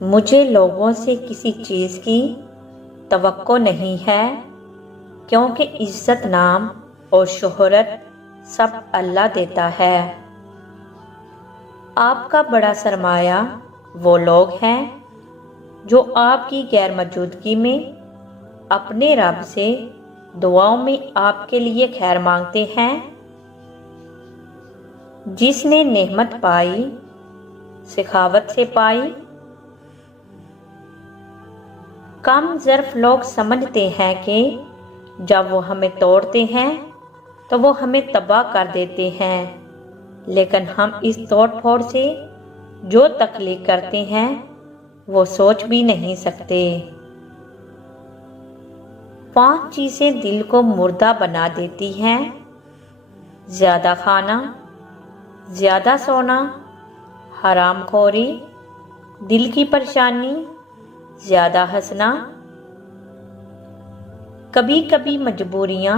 مجھے لوگوں سے کسی چیز کی توقع نہیں ہے، کیونکہ عزت نام اور شہرت سب اللہ دیتا ہے۔ آپ کا بڑا سرمایہ وہ لوگ ہیں جو آپ کی غیر موجودگی میں اپنے رب سے دعاؤں میں آپ کے لیے خیر مانگتے ہیں۔ جس نے نعمت پائی سخاوت سے پائی۔ کم ظرف لوگ سمجھتے ہیں کہ جب وہ ہمیں توڑتے ہیں تو وہ ہمیں تباہ کر دیتے ہیں، لیکن ہم اس توڑ پھوڑ سے جو تخلیق کرتے ہیں وہ سوچ بھی نہیں سکتے۔ 5 چیزیں دل کو مردہ بنا دیتی ہیں: زیادہ کھانا، زیادہ سونا، حرام خوری، دل کی پریشانی، زیادہ ہنسنا۔ کبھی کبھی مجبوریاں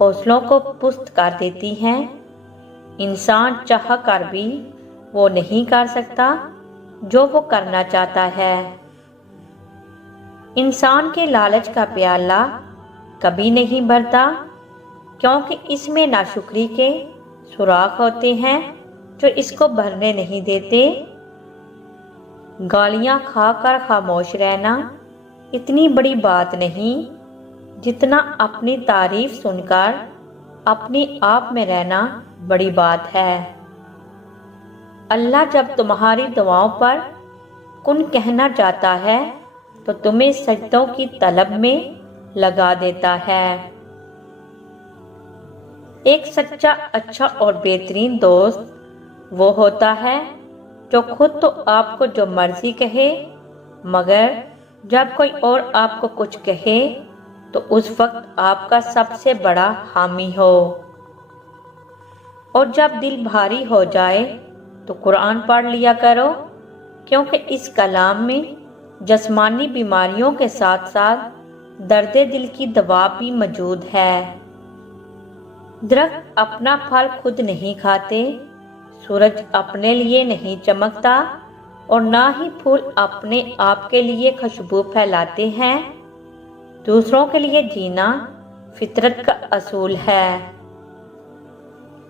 حوصلوں کو پست کر دیتی ہیں۔ انسان چاہ کر بھی وہ نہیں کر سکتا جو وہ کرنا چاہتا ہے۔ انسان کے لالچ کا پیالہ کبھی نہیں بھرتا، کیونکہ اس میں ناشکری کے سوراخ ہوتے ہیں جو اس کو بھرنے نہیں دیتے۔ گالیاں کھا کر خاموش رہنا اتنی بڑی بات نہیں جتنا اپنی تعریف سن کر اپنے آپ میں رہنا بڑی بات ہے۔ اللہ جب تمہاری دعاؤں پر کن کہنا چاہتا ہے تو تمہیں سجدوں کی طلب میں لگا دیتا ہے۔ ایک سچا، اچھا اور بہترین دوست وہ ہوتا ہے جو خود تو آپ کو جو مرضی کہے، مگر جب کوئی اور آپ کو کچھ کہے تو اس وقت آپ کا سب سے بڑا حامی ہو۔ اور جب دل بھاری ہو جائے تو قرآن پڑھ لیا کرو، کیونکہ اس کلام میں جسمانی بیماریوں کے ساتھ ساتھ درد دل کی دوا بھی موجود ہے۔ درخت اپنا پھل خود نہیں کھاتے، سورج اپنے لیے نہیں چمکتا، اور نہ ہی پھول اپنے آپ کے لیے خوشبو پھیلاتے ہیں۔ دوسروں کے لیے جینا فطرت کا اصول ہے۔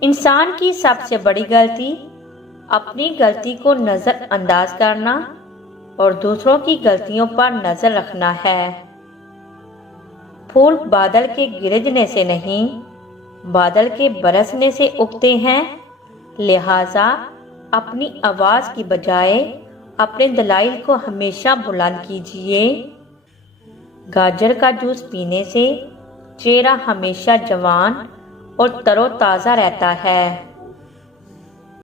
انسان کی سب سے بڑی غلطی اپنی غلطی کو نظر انداز کرنا اور دوسروں کی غلطیوں پر نظر رکھنا ہے۔ پھول بادل کے گرجنے سے نہیں، بادل کے برسنے سے اگتے ہیں، لہٰذا اپنی آواز کی بجائے اپنے دلائل کو ہمیشہ بلند کیجیے۔ گاجر کا جوس پینے سے چہرہ ہمیشہ جوان اور تر و تازہ رہتا ہے۔